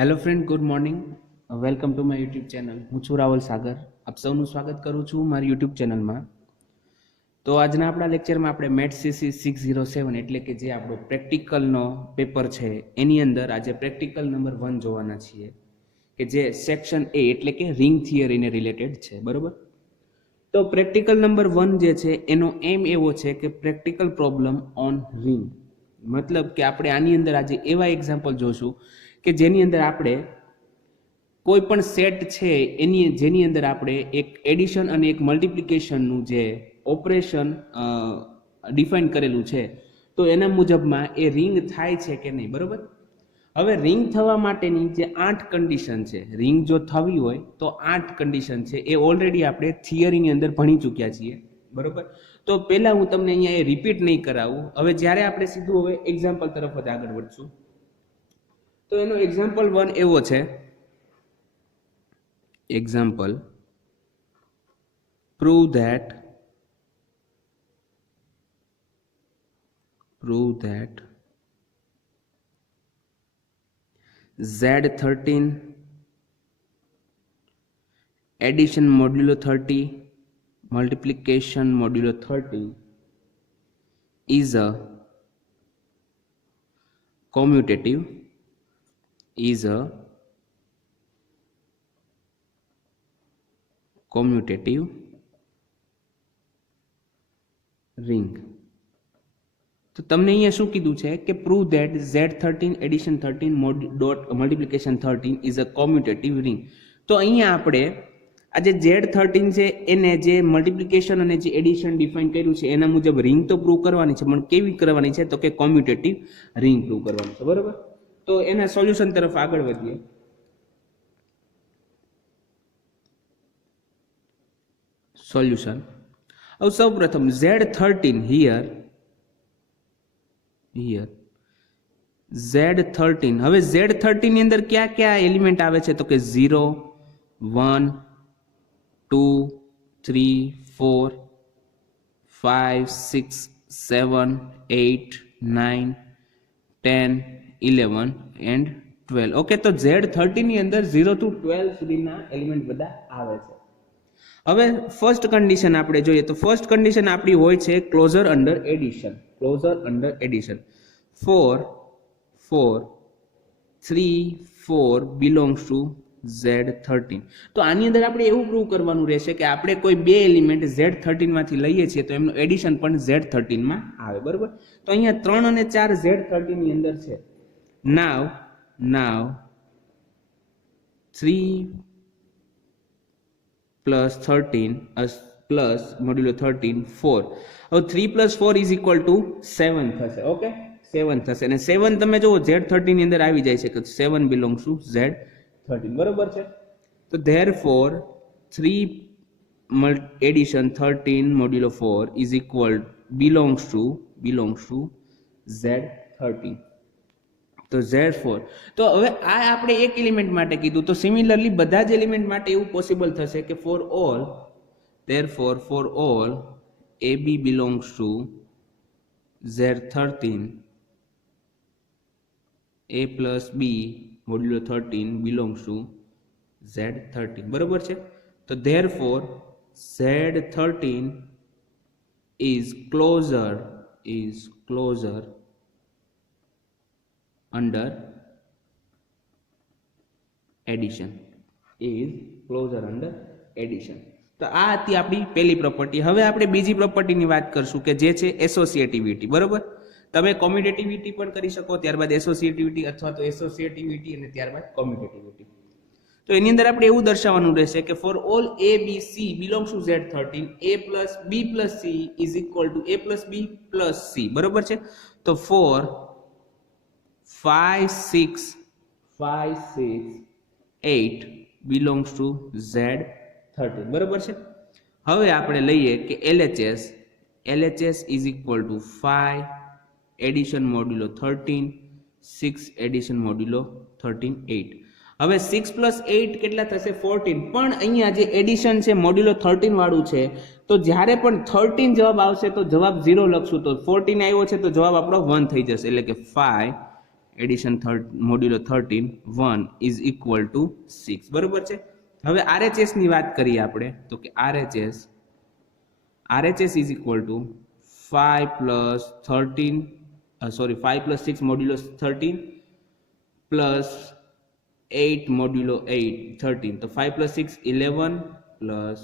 Hello friend, good morning. Welcome to my YouTube channel. હું છું રાવલ સાગર. આપ સૌનું સ્વાગત કરું છું મારી યુટ્યુબ ચેનલમાં. તો આજના આપણા લેક્ચરમાં આપણે મેટ સીસી 607 એટલે કે જે આપણો પ્રેક્ટિકલનો પેપર છે એની અંદર આજે પ્રેક્ટિકલ નંબર 1 જોવાના છીએ કે જે સેક્શન એ એટલે કે રિંગ થિયરીને રિલેટેડ છે. બરોબર. તો પ્રેક્ટિકલ નંબર 1 જે છે એનો એમ એવો છે કે પ્રેક્ટિકલ પ્રોબ્લેમ ઓન રિંગ, મતલબ કે આપણે આની અંદર આજે એવા એક્ઝામ્પલ જોશું કે જેની અંદર આપણે કોઈ પણ સેટ છે જેની અંદર આપણે એક એડિશન અને એક મલ્ટિપ્લિકેશનનું જે ઓપરેશન ડિફાઇન કરેલું છે તો એના મુજબમાં એ રિંગ થાય છે કે નહીં. બરોબર. હવે રિંગ થવા માટેની જે 8 કન્ડિશન છે, રિંગ જો થવી હોય તો 8 કન્ડિશન છે, એ ઓલરેડી આપણે થિયરીની અંદર ભણી ચૂક્યા છીએ. બરોબર. તો પહેલા હું તમને અહીંયા એ રિપીટ નહીં કરાવું. હવે જ્યારે આપણે સીધું હવે એક્ઝામ્પલ તરફ જ આગળ વધશું. તો એનો એક્ઝામ્પલ 1 એવો છે. Example, prove that Z13 addition modulo 30 multiplication modulo 30 is a commutative ring. તો તમને અહીંયા શું કીધું છે કે prove that Z13 addition 13 dot multiplication 13 is a commutative ring. તો અહીંયા આપણે આ જે Z13 છે એને જે મલ્ટિપ્લિકેશન અને જે એડિશન ડિફાઇન કર્યું છે એના મુજબ રિંગ તો પ્રૂવ કરવાની છે, પણ કેવી કરવાની છે તો કે કોમ્યુટેટિવ રિંગ પ્રૂવ કરવાની છે. બરોબર. તો એના સોલ્યુશન તરફ આગળ વધીએ. સોલ્યુશન. હવે સૌપ્રથમ Z13 here Z13. હવે Z13 ની અંદર કયા કયા એલિમેન્ટ આવે છે તો કે 0 1 2 3 4 5 6 7 8 9 10 11 and 12. ઓકે. તો Z13 ની અંદર 0 to 12 સુધીના એલિમેન્ટ બધા આવે છે. હવે ફર્સ્ટ કન્ડિશન આપણે જોઈએ તો ફર્સ્ટ કન્ડિશન આપણી હોય છે closure under addition. 4 3 4 belongs to Z13. તો આની અંદર આપણે એવું પ્રૂવ કરવાનું રહેશે કે આપણે કોઈ બે એલિમેન્ટ Z13 માંથી લઈએ છીએ તો એમનું એડિશન પણ Z13 માં આવે. બરોબર. તો અહીંયા 3 અને 4 Z13 ની અંદર છે. now 3 plus 13 plus modulo 13 4. હવે 3 plus 4 is equal to 7 થશે. ઓકે. 7 થશે અને 7 તમે જો Z13 ની અંદર આવી જાય છે કે 7 belongs to Z13. બરોબર છે. તો therefore 3 addition 13 modulo 4 is equal belongs to Z13. તો Z4. તો હવે આ આપણે એક એલિમેન્ટ માટે કીધું, તો સિમિલરલી બધા જ એલિમેન્ટ માટે એવું પોસિબલ થશે કે for all AB belongs to Z13, A plus B modulo 13 belongs to Z13. બરોબર છે. તો therefore Z13 is closer under addition. તો આ હતી આપણી પહેલી પ્રોપર્ટી. હવે આપણે બીજી પ્રોપર્ટીની વાત કરશું કે જે છે એસોસિએટિવિટી. બરોબર. તમે કોમ્યુટેટિવિટી પણ કરી શકો, ત્યારબાદ એસોસિએટિવિટી અથવા તો એસોસિએટિવિટી અને ત્યારબાદ કોમ્યુટેટિવિટી. તો એની અંદર આપણે એવું દર્શાવવાનું રહેશે કે for all A B C belongs to Z13, A plus B plus C is equal to A plus B plus C. બરોબર છે. તો for 5 6 8 belongs to Z13. બરોબર છે. હવે આપણે લઈએ કે LHS is equal to 5 addition modulo 13 6 addition modulo 13 8. હવે 6 plus 8 કેટલા થશે 14. પણ અહીંયા જે એડિશન છે મોડ્યુલો 13 વાળું છે, તો જ્યારે પણ 13 જવાબ આવશે તો જવાબ 0 લખશું, તો 14 આવ્યો છે તો જવાબ આપણો 1 થઈ જશે, એટલે કે 5 એડિશન મોડ્યુલો 13 1 ઇઝ ઇક્વલ ટુ 6 બરોબર છે. હવે RHS ની વાત કરીએ આપણે તો કે RHS is equal to 5 plus 6 મોડ્યુલો 13 plus 8 મોડ્યુલો 13. તો 5 plus 6 11 plus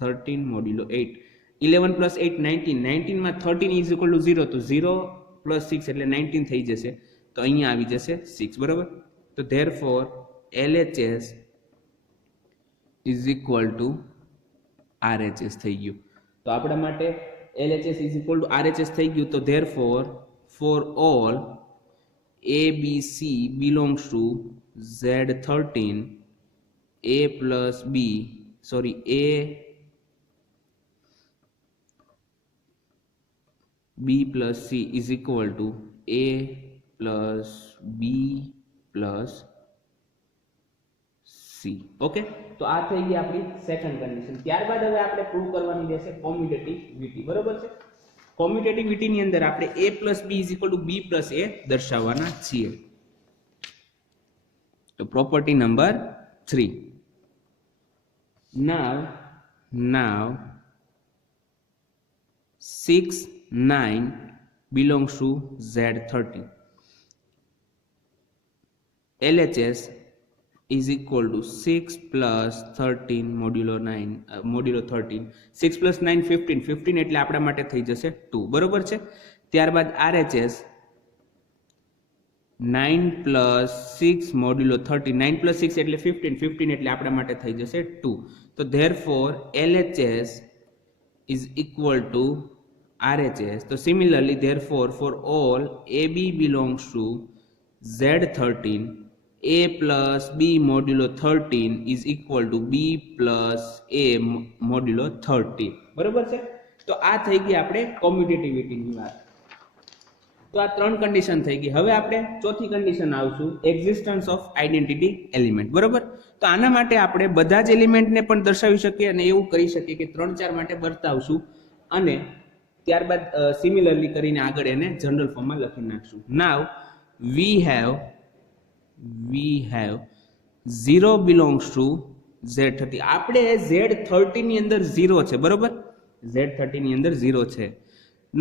13 મોડ્યુલો 8 11 plus 8 19 19 માં 13 ઇઝ ઇક્વલ ટુ 0 તો 0 plus 6 એટલે 19 થઈ જશે. તો અહીંયા આવી જશે 6 બરોબર. તો therefore LHS is equal to RHS થઈ ગયું. તો આપણા માટે LHS is equal to RHS થઈ ગયું. તો therefore for all ABC belongs to Z13 A plus B plus C is equal to A plus B plus C. Okay, તો આ થઈ ગઈ આપણી સેકન્ડ કન્ડિશન. ત્યારબાદ હવે આપણે પ્રૂવ કરવાની રહેશે કોમ્યુટેટિવિટી બરોબર છે. કોમ્યુટેટિવિટી ની અંદર આપણે A plus B is equal to B plus A દર્શાવવાના છીએ. તો property number 3. Now 6 9 belongs to Z13. LHS is equal to 6 plus 13 મોડ્યુલો 13. 6 plus 9 15 એટલે આપણા માટે થઈ જશે 2 બરોબર છે. ત્યારબાદ RHS 9 plus 6 મોડ્યુલો 13 9 plus 6 એટલે 15 એટલે આપણા માટે થઈ જશે 2. તો therefore LHS is equal to RHS. તો similarly therefore for all AB belongs to Z13 A plus B મોડ્યુલો 13 is equal to B plus A મોડ્યુલો 13 બરોબર છે. તો આ થઈ ગઈ આપણે કોમ્યુટેટિવિટીની વાત. તો આ ત્રણ કન્ડિશન થઈ ગઈ. હવે આપણે ચોથી કન્ડિશન આવશું એક્ઝિસ્ટન્સ ઓફ આઇડેન્ટિટી એલિમેન્ટ બરોબર. તો આના માટે આપણે બધા જ એલિમેન્ટને પણ દર્શાવી શકીએ અને એવું કરી શકીએ કે 3-4 માટે બતાવશું અને ત્યારબાદ સિમિલરલી કરીને આગળ એને જનરલ ફોર્મમાં લખી નાખશું. નાવ we have 0 belongs to Z13. આપણે Z13 ની અંદર 0 છે બરોબર. Z13 ની અંદર 0 છે.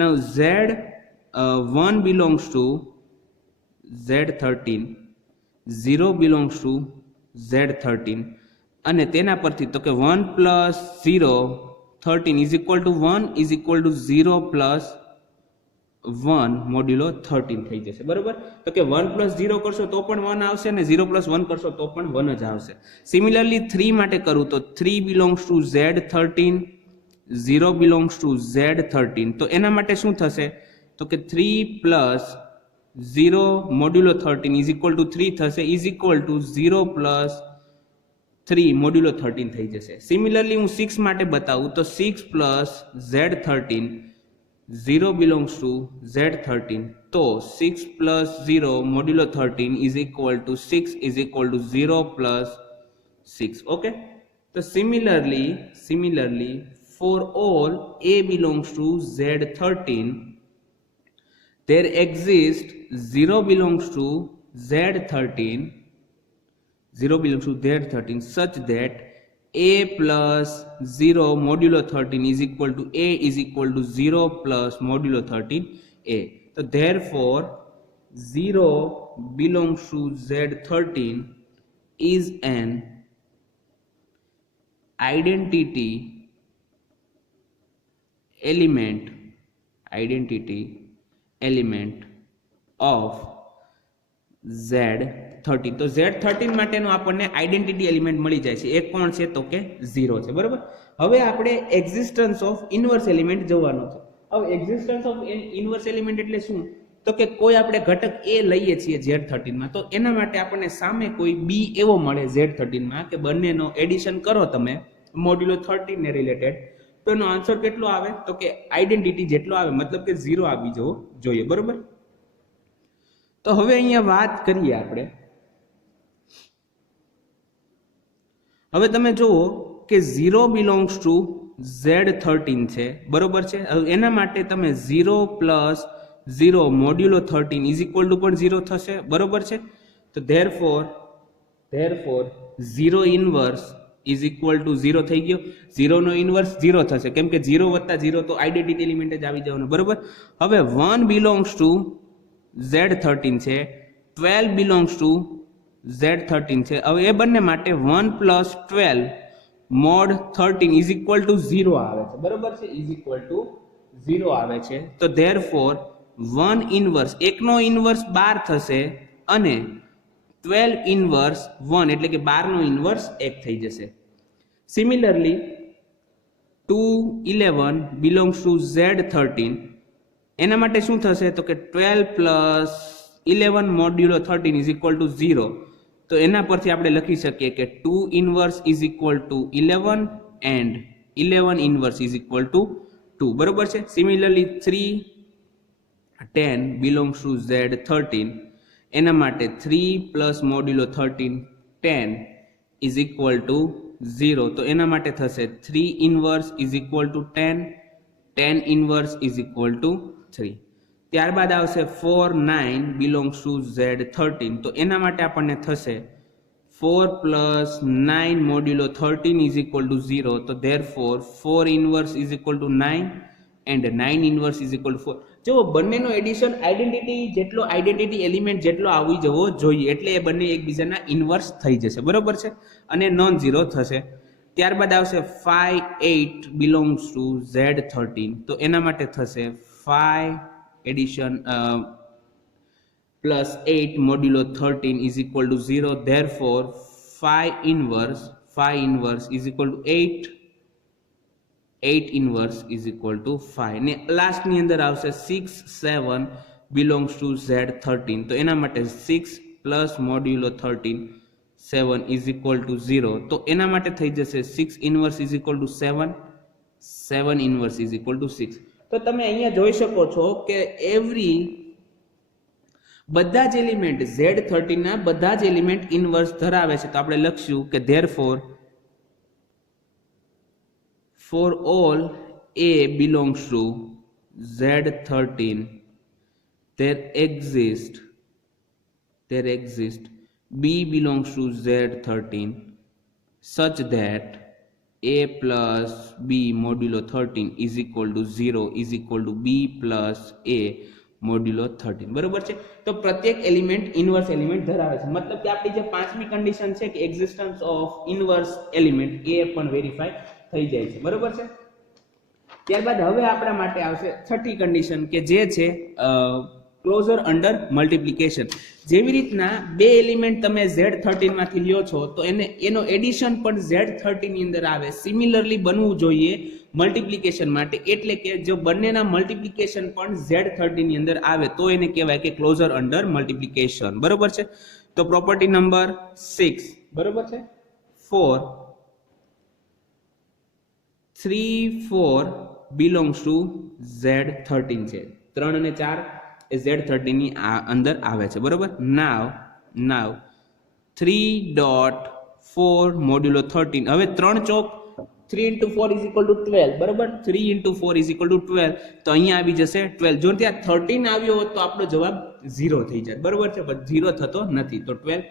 now Z1 belongs to Z13 0 belongs to Z13 અને તેના પરથી તો કે 1 plus 0 13 is equal to 1 is equal to 0 plus 1 મોડ્યુલો 13 થઈ જશે બરોબર. તો કે 1 plus 0 કરશો તો પણ 1 આવશે અને 0 plus 1 કરશો તો પણ 1 જ આવશે. સિમિલરલી 3 માટે કરું તો 3 belongs to Z13 0 belongs to Z13. તો એના માટે શું થશે તો કે 3 plus 0 મોડ્યુલો 13 is equal to 3 થશે is equal to 0 plus 3 મોડ્યુલો 13 થઈ જશે. સિમિલરલી હું 6 માટે બતાવું તો 6 plus Z13 0 belongs to Z13. તો 6 plus 0 મોડ્યુલો 13 is equal to 6 is equal to 0 plus 6. Okay. તો similarly for all A belongs to Z13 there exists 0 belongs to Z13 such that A plus 0 modulo 13 is equal to A is equal to 0 plus modulo 13 A. So therefore 0 belongs to Z13 is an identity element of Z13. તો Z13 માટેનો આપણને identity element મળી જાય છે. એક કોણ છે તો કે 0 છે બરોબર. હવે આપણે એક્ઝિસ્ટન્સ ઓફ ઇન્વર્સ એલિમેન્ટ જોવાનો છે. હવે એક્ઝિસ્ટન્સ ઓફ ઇન્વર્સ એલિમેન્ટ એટલે શું તો કે કોઈ આપણે ઘટક A લઈએ છીએ Z13 માં તો એના માટે આપણને સામે કોઈ B એવો મળે Z13 માં કે બંનેનો એડિશન કરો તમે મોડ્યુલો 13 ને રિલેટેડ તો એનો આન્સર કેટલો આવે તો કે આઈડેન્ટિટી જેટલો આવે મતલબ કે 0 આવી જવો જોઈએ બરોબર. તો હવે અહીંયા વાત કરીએ આપણે. હવે તમે જુઓ કે 0 belongs to Z13 છે બરોબર છે. હવે એના માટે તમે 0 plus 0 મોડ્યુલો 13 ઇઝ ઇક્વલ ટુ પણ 0 થશે, બરોબર છે. તો therefore 0 inverse is equal to 0 થઈ ગયો. 0 નો ઇનવર્સ 0 થશે, કેમ કે 0 વત્તા 0 તો આઈડેન્ટિટી એલિમેન્ટ જ આવી જવાનું, બરોબર. હવે 1 બિલોંગ્સ ટુ Z13 છે, 12 બિલોંગ્સ ટુ Z13 છે. હવે એ બંને માટે 1 plus 12 mode 13 is equal to 0 આવે છે, બરોબર છે, ઇઝ ઇક્વલ ટુ 0 આવે છે. તો ધેરફોર 1 ઇનવર્સ, એકનો ઇનવર્સ 12 થશે અને 12 ઇનવર્સ 1 એટલે કે 12 નો ઇનવર્સ 1 થઈ જશે. સિમિલરલી 211 બિલોંગ્સ ટુ Z13, એના માટે શું થશે તો કે 12 પ્લસ 11 મોડ્યુલો 13 ઇઝ ઇક્વલ ટુ 0. તો એના પરથી આપણે લખી શકીએ કે 2 inverse is equal to 11 and 11 inverse is equal to 2, બરોબર છે. સિમિલરલી 310 બિલોંગ્સ ટુ Z13, એના માટે 3 પ્લસ મોડ્યુલો 13 10 ઇઝ ઇક્વલ ટુ 0. તો એના માટે થશે 3 inverse is equal to 10, 10 inverse is equal to 3. ત્યારબાદ આવશે 49 બિલોંગ્સ ટુ Z13, તો એના માટે આપણને થશે 4 પ્લસ 9 મોડ્યુલો 13 ઇઝ ઇક્વલ ટુ 0. તો therefore 4 inverse is equal to 9 and 9 inverse is equal to 4. જો બંનેનો એડિશન આઈડેન્ટિટી એલિમેન્ટ જેટલો આવી જવો જોઈએ, એટલે એ બંને એકબીજાના ઇનવર્સ થઈ જશે, બરોબર છે, અને નોન ઝીરો થશે. ત્યારબાદ આવશે 5 8 બિલોંગ્સ ટુ Z13, તો એના માટે થશે 5 એડિશન પ્લસ 8 મોડ્યુલો 13 is equal to 0. Therefore 5 inverse is equal to 8, 8 inverse is equal to 5. ને લાસ્ટની અંદર આવશે 6 7 બિલોંગ્સ ટુ Z13, તો એના માટે 6 પ્લસ મોડ્યુલો 13 7 ઇઝ ઇક્વલ ટુ 0. તો એના માટે થઈ જશે 6 inverse is equal to 7, 7 inverse is equal to 6. તો તમે અહીંયા જોઈ શકો છો કે બધા જ એલિમેન્ટ Z13 ના બધા જ એલિમેન્ટ ઇનવર્સ ધરાવે છે. તો આપણે લખશું કે therefore for all A belongs to Z13, there exists B belongs to Z13 such that A plus B modulo 13 is equal to 0 is equal to B plus A મોડ્યુલો 13, બરોબર છે. તો પ્રત્યેક એલિમેન્ટ ઇનવર્સ એલિમેન્ટ ધરાવે છે, મતલબ કે આપણી જે પાંચમી કન્ડિશન છે કે એક્ઝિસ્ટન્સ ઓફ ઇનવર્સ એલિમેન્ટ એ પણ વેરીફાઈ થઈ જાય છે, બરોબર છે. ત્યારબાદ હવે આપણા માટે આવશે છઠ્ઠી કન્ડિશન કે જે છે ક્લોઝર અંડર મલ્ટિપ્લિકેશન. જેવી રીતના બે એલિમેન્ટ તમે Z13 માંથી લ્યો છો તો એનો એડિશન પણ Z13 ની અંદર આવે, સિમિલરલી બનવું જોઈએ મલ્ટિપ્લિકેશન માટે, એટલે કે જો બંનેના મલ્ટિપ્લિકેશન પણ Z13 ની અંદર આવે તો એને કહેવાય કે ક્લોઝર અંડર મલ્ટિપ્લિકેશન, બરોબર છે. તો પ્રોપર્ટી નંબર 6, બરોબર છે, 4 3 4 બિલોંગ્સ ટુ Z13 છે. 3 અને 4 એ Z13 ની અંદર આવે છે, બરોબર. નાવ 3.4 મોડ્યુલો 13, હવે 3 ચોક 3 into 4 is equal to 12, બરોબર. 3 into 4 is equal to 12, તો અહીંયા આવી જશે 12. જો ત્યાં 13 આવ્યો હોત તો આપણો જવાબ 0 થઈ જાય, બરોબર છે, પણ 0 થતો નથી. તો 12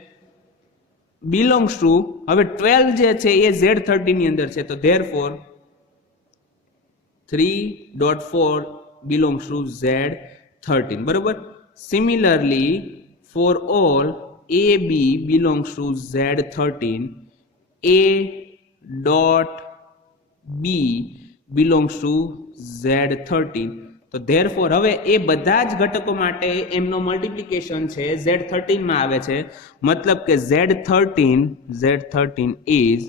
belongs to, હવે 12 જે છે એ Z13 ની અંદર છે, તો therefore 3.4 belongs to Z13, બરોબર. Similarly for all AB belongs to Z13, A dot B belongs to Z13, તો therefore હવે એ બધા જ ઘટકો માટે એમનો મલ્ટિપ્લિકેશન છે Z13 માં આવે છે, મતલબ કે Z13 is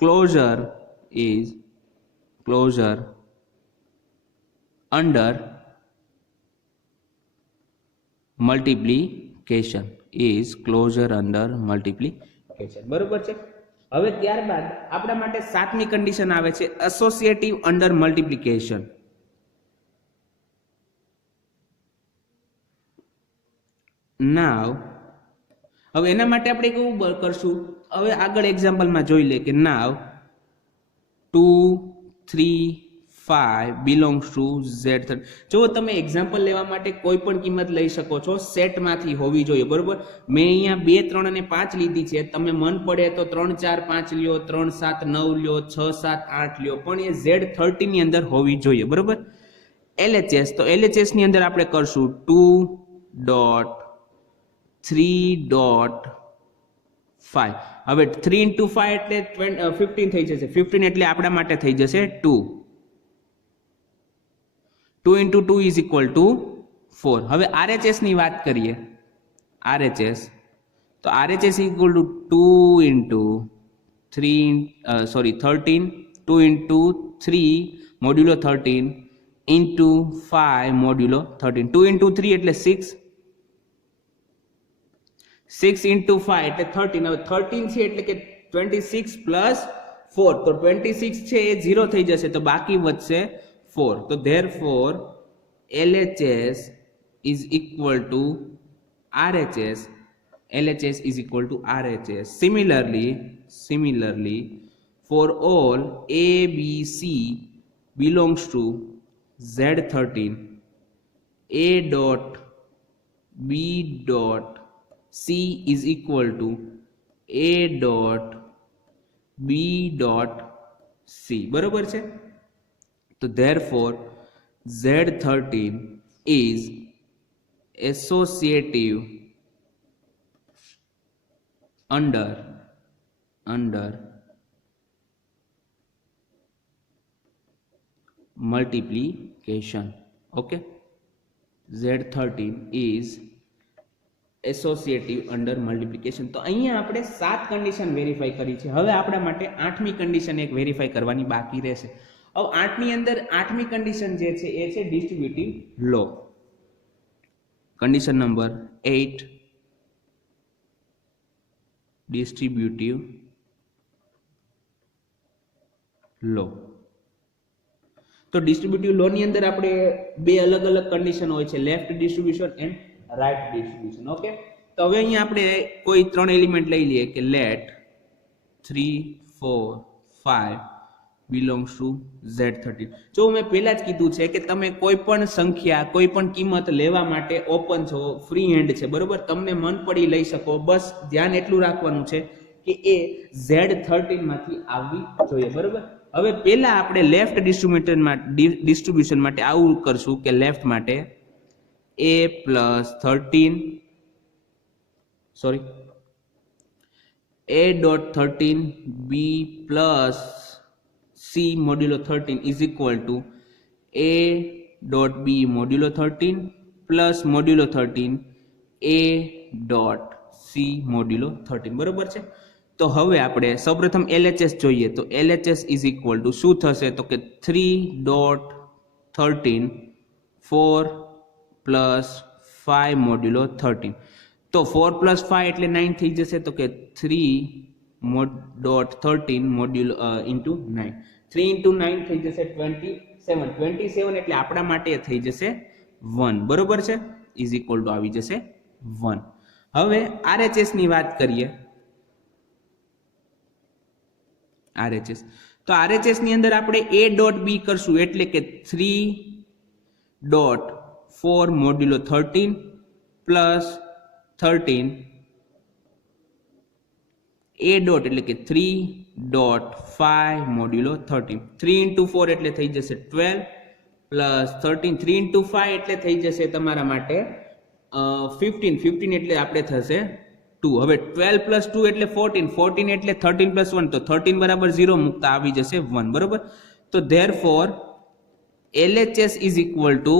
closure under multiplication, બરોબર છે. હવે ત્યારબાદ આપણા માટે સાતમી કન્ડિશન આવે છે એસોસિએટિવ અંડર મલ્ટિપ્લિકેશન. નાવ હવે એના માટે આપણે કેવું કરશું, હવે આગળ એક્ઝામ્પલમાં જોઈ લે કે નાવ 2 3 5 belongs to Z13. જો તમે એક્ઝામ્પલ લેવા માટે કોઈ પણ કિંમત લઈ શકો છો, સેટમાંથી હોવી જોઈએ, બરોબર. મેં અહીંયા 2 3 અને 5 લીધી છે, તમે મન પડે તો 3 4 5 લ્યો, 3 7 9 લ્યો, 6 7 8 લ્યો, પણ એ Z13 ની અંદર હોવી જોઈએ, બરોબર. LHS, તો LHS ની અંદર આપણે કરશું 2.3.5. હવે 3 into 5 એટલે 15 થઈ જશે. 15 એટલે આપણા માટે થઈ જશે 2. 2 into 2 is equal to 4. હવે RHS ની વાત કરીએ. RHS, તો RHS equal to 2 into 13, 2 into 3 મોડ્યુલો 13 into 5 મોડ્યુલો 13. 2 into 3 એટલે 6. 6 into 5 એટલે 13. હવે 13 છે એટલે કે 26 plus 4, તો 26 છે એ 0 થઈ જશે, તો બાકી વધશે 4. તો therefore LHS is equal to RHS. LHS is equal to RHS. Similarly, for all A, B, C belongs to Z13, A dot B dot C is equal to A dot B dot C. બરોબર છે? તો therefore Z13 is associative under multiplication. Okay, Z13 is associative under multiplication. તો અહીંયા આપણે 7 condition verify કરી છે. હવે આપણા માટે 8મી કન્ડિશન એક વેરીફાઈ કરવાની બાકી રહેશે. હવે 8ની અંદર 8મી કન્ડિશન જે છે એ છે ડિસ્ટ્રીબ્યુટિવ લો. કન્ડિશન નંબર 8, ડિસ્ટ્રીબ્યુટિવ લો. તો ડિસ્ટ્રીબ્યુટિવ લો ની અંદર આપણે બે અલગ અલગ કન્ડિશન હોય છે, left distribution and right distribution. Okay, તો હવે અહીંયા આપણે કોઈ 3 એલિમેન્ટ લઈ લઈએ કે લેટ 3 4 5 belongs to Z13. જો મેં પહેલા જ કીધું છે કે તમે કોઈ પણ સંખ્યા, કોઈ પણ કિંમત લેવા માટે ઓપન છો, ફ્રી હેન્ડ છે, બરોબર. તમને મન પડી લઈ શકો, બસ ધ્યાન એટલું રાખવાનું છે કે એ Z13 માંથી આવવી જોઈએ, બરોબર. હવે પહેલા આપણે લેફ્ટ ડિસ્ટ્રીબ્યુશન માટે આવું કરશું કે લેફ્ટ માટે A plus 13, A dot 13 B plus C modulo 13 is equal to A dot B modulo 13 plus modulo 13 A dot C modulo 13. બરોબર છે? તો હવે આપણે સૌપ્રથમ LHS જોઈએ. તો LHS is equal to શું થશે? તો કે 3.13 4 plus 5 modulo 13. તો 4 plus 5 એટલે 9 થઈ જશે. તો કે 3.13 મોડ્યુલો into 9. 3 into 9 થઈ જશે 27. 27 એટલે આપણા માટે થઈ જશે 1. બરોબર છે? ઇઝ ઇક્વલ ટુ આવી જશે 1. હવે RHS ની વાત કરીએ. RHS, તો RHS ની અંદર આપણે A dot B કરશું એટલે કે 3.4 મોડ્યુલો 13 પ્લસ 13 A ડોટ એટલે કે 3.5 મોડ્યુલો 13. 3 into 4 એટલે થઈ જશે 12 પ્લસ 13. 3 into 5 એટલે થઈ જશે તમારા માટે 15. 15 એટલે આપણે થશે 2. હવે 12 plus 2 એટલે 14. 14 એટલે 13 plus 1, તો 13 બરાબર 0 મૂકતા આવી જશે 1. બરોબર? તો therefore LHS is equal to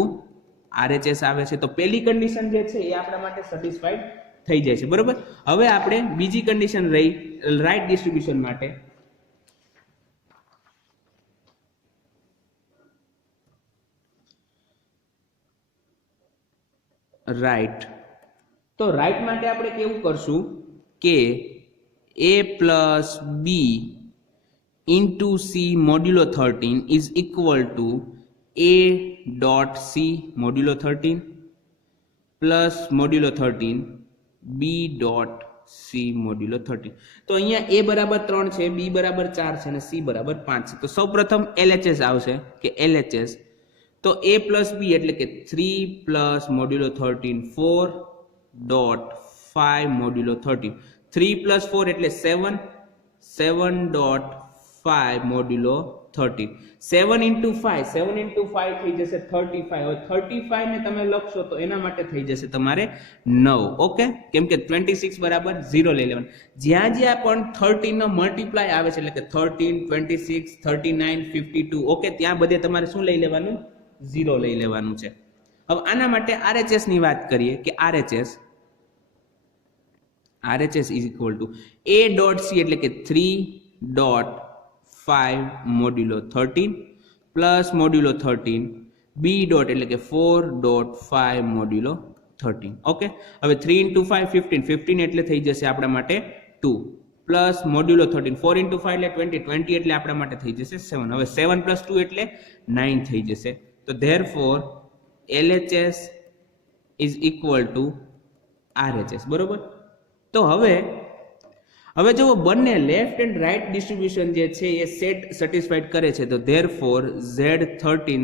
RHS આવે છે. તો પહેલી કન્ડિશન જે છે એ આપણા માટે સેટિસ્ફાઈડ થઈ જાય છે. બરોબર? હવે આપણે બીજી કન્ડિશન રહી રાઈટ ડિસ્ટ્રીબ્યુશન માટે. રાઈટ, તો રાઈટ માટે આપણે કેવું કરશું કે A plus B into C modulo 13 is equal to A dot C modulo 13 plus modulo 13 B dot c મોડ્યુલો 13. તો અહીંયા a બરાબર 3 છે, b બરાબર 4 છે અને c બરાબર 5 છે. તો સૌપ્રથમ LHS આવશે કે LHS, તો a પ્લસ b એટલે કે 3 પ્લસ મોડ્યુલો 13 4.5 મોડ્યુલો 13. 3 પ્લસ 4 એટલે 7 7.5 મોડ્યુલો 13. 7 into 5 થઈ જશે 35. હવે 35 ને તમે લખશો તો એના માટે થઈ જશે તમારે 9. ઓકે, કેમ કે 26 બરાબર 0 લઈ લેવાનું. જ્યાં જ્યાં પણ 13 નો મલ્ટીપ્લાય આવે છે એટલે કે 13, 26, 39, 52, ઓકે, ત્યાં બધે તમારે શું લઈ લેવાનું? 0 લઈ લેવાનું છે. હવે આના માટે RHS ની વાત કરીએ કે RHS is equal to a.c એટલે કે 3.5 મોડ્યુલો 13 પ્લસ મોડ્યુલો 13 b ડોટ એટલે કે 4.5 મોડ્યુલો 13. ઓકે, હવે 3 into 5 15 એટલે થઈ જશે આપણા માટે 2 પ્લસ મોડ્યુલો 13 4 into 5 એટલે 20 એટલે આપણા માટે થઈ જશે 7. હવે 7 plus 2 એટલે 9 થઈ જશે. તો therefore LHS is equal to RHS. બરોબર. તો હવે જો બંને લેફ્ટ એન્ડ રાઈટ ડિસ્ટ્રીબ્યુશન જે છે એ સેટ સેટિસ્ફાઈડ કરે છે, તો therefore Z13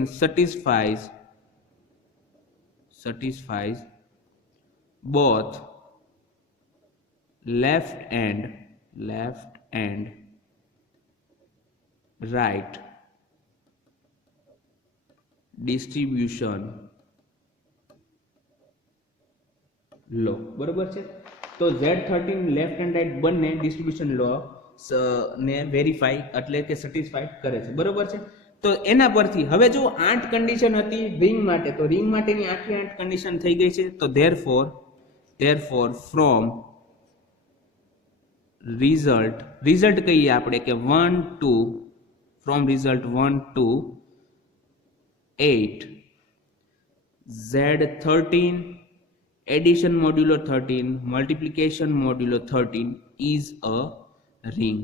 satisfies both left and right distribution law. બરોબર છે. તો Z13 લેફ્ટ એન્ડ રાઈટ બંને ડિસ્ટ્રીબ્યુશન લો ને વેરીફાઈ એટલે કે સેટિસ્ફાઈડ કરે છે. બરોબર છે. તો એના પરથી હવે જો 8 કન્ડિશન હતી રિંગ માટે, તો રિંગ માટેની 8 કન્ડિશન થઈ ગઈ છે. તો therefore from result કહીએ આપણે કે 1 to from result 1 to 8 Z13 addition modulo 13 multiplication modulo 13 is a ring.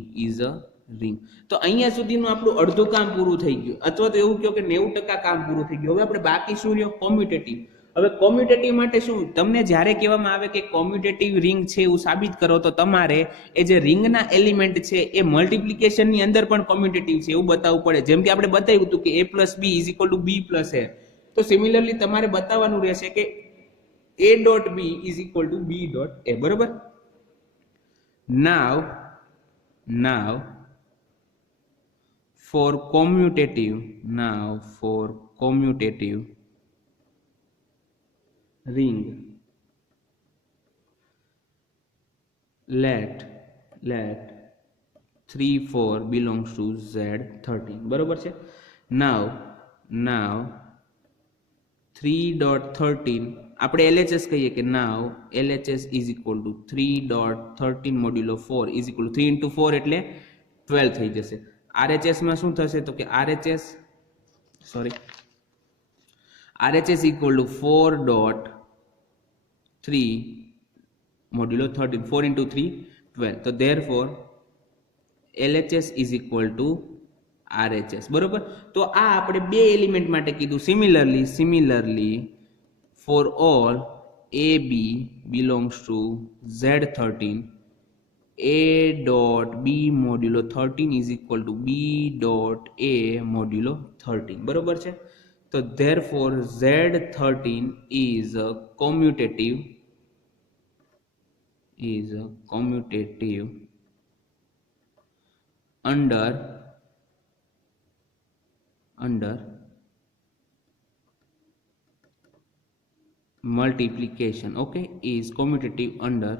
તો અહીંયા સુધીનું આપણું અડધું કામ પૂરું થઈ ગયું, અથવા તો એવું કહો કે 90% કામ પૂરું થઈ ગયું. હવે આપણે બાકી શું રહ્યો? કોમ્યુટેટિવ. હવે કોમ્યુટેટિવ માટે શું? તમને જ્યારે કહેવામાં આવે કે કોમ્યુટેટિવ રિંગ છે એવું સાબિત કરો, તો તમારે એ જે રિંગના એલિમેન્ટ છે એ મલ્ટિપ્લિકેશનની અંદર પણ કોમ્યુટેટિવ છે એવું બતાવવું પડે. જેમ કે આપણે બતાવ્યું હતું કે a plus b is equal to b plus a. તો સિમિલરલી તમારે બતાવવાનું રહેશે કે a dot b is equal to b dot a. બરોબર. now for commutative ring let 3 4 belongs to Z13. બરોબર છે. now 3.13 આપણે LHS કહીએ કે now LHS is equal to 3.13 modulo 4 is equal to 3 into 4 એટલે 12 થઈ જશે. RHS માં શું થશે? તો કે RHS equal to 4.3 modulo 13 4 into 3 12. તો therefore LHS is equal to RHS. બરોબર. તો આ આપણે બે એલિમેન્ટ માટે કીધું. Similarly for all AB belongs to Z13 A dot B modulo 13 is equal to B dot A modulo 13. બરોબર છે. તો therefore Z13 is a commutative under multiplication. Okay, is commutative under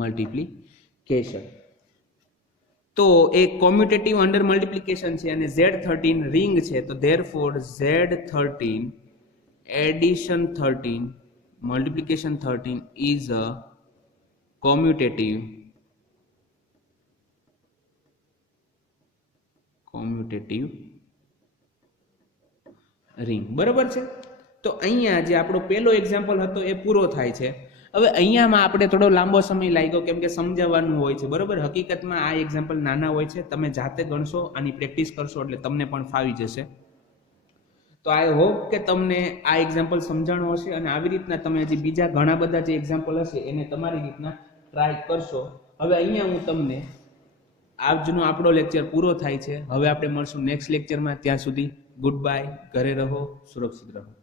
multiplication. તો એ commutative under multiplication છે અને Z13 ring છે. તો therefore Z13 addition 13 multiplication 13 is a commutative ring. બરોબર છે. તો અહીંયા જે આપણો પહેલો એક્ઝામ્પલ હતો એ પૂરો થાય છે. હવે અહીંયામાં આપણે થોડો લાંબો સમય લાગ્યો કેમ કે સમજાવવાનું હોય છે. બરોબર. હકીકતમાં આ એક્ઝામ્પલ નાના હોય છે, તમે જાતે ગણશો, આની પ્રેક્ટિસ કરશો એટલે તમને પણ ફાવી જશે. તો આઈ હોપ કે તમને આ એક્ઝામ્પલ સમજાણું હશે અને આવી રીતના તમે હજી બીજા ઘણા બધા જે એક્ઝામ્પલ હશે એને તમારી રીતના ટ્રાય કરશો. હવે અહીંયા હું તમને આજનો આપણો લેક્ચર પૂરો થાય છે. હવે આપણે મળશું નેક્સ્ટ લેક્ચરમાં. ત્યાં સુધી ગુડ બાય. ઘરે રહો, સુરક્ષિત રહો.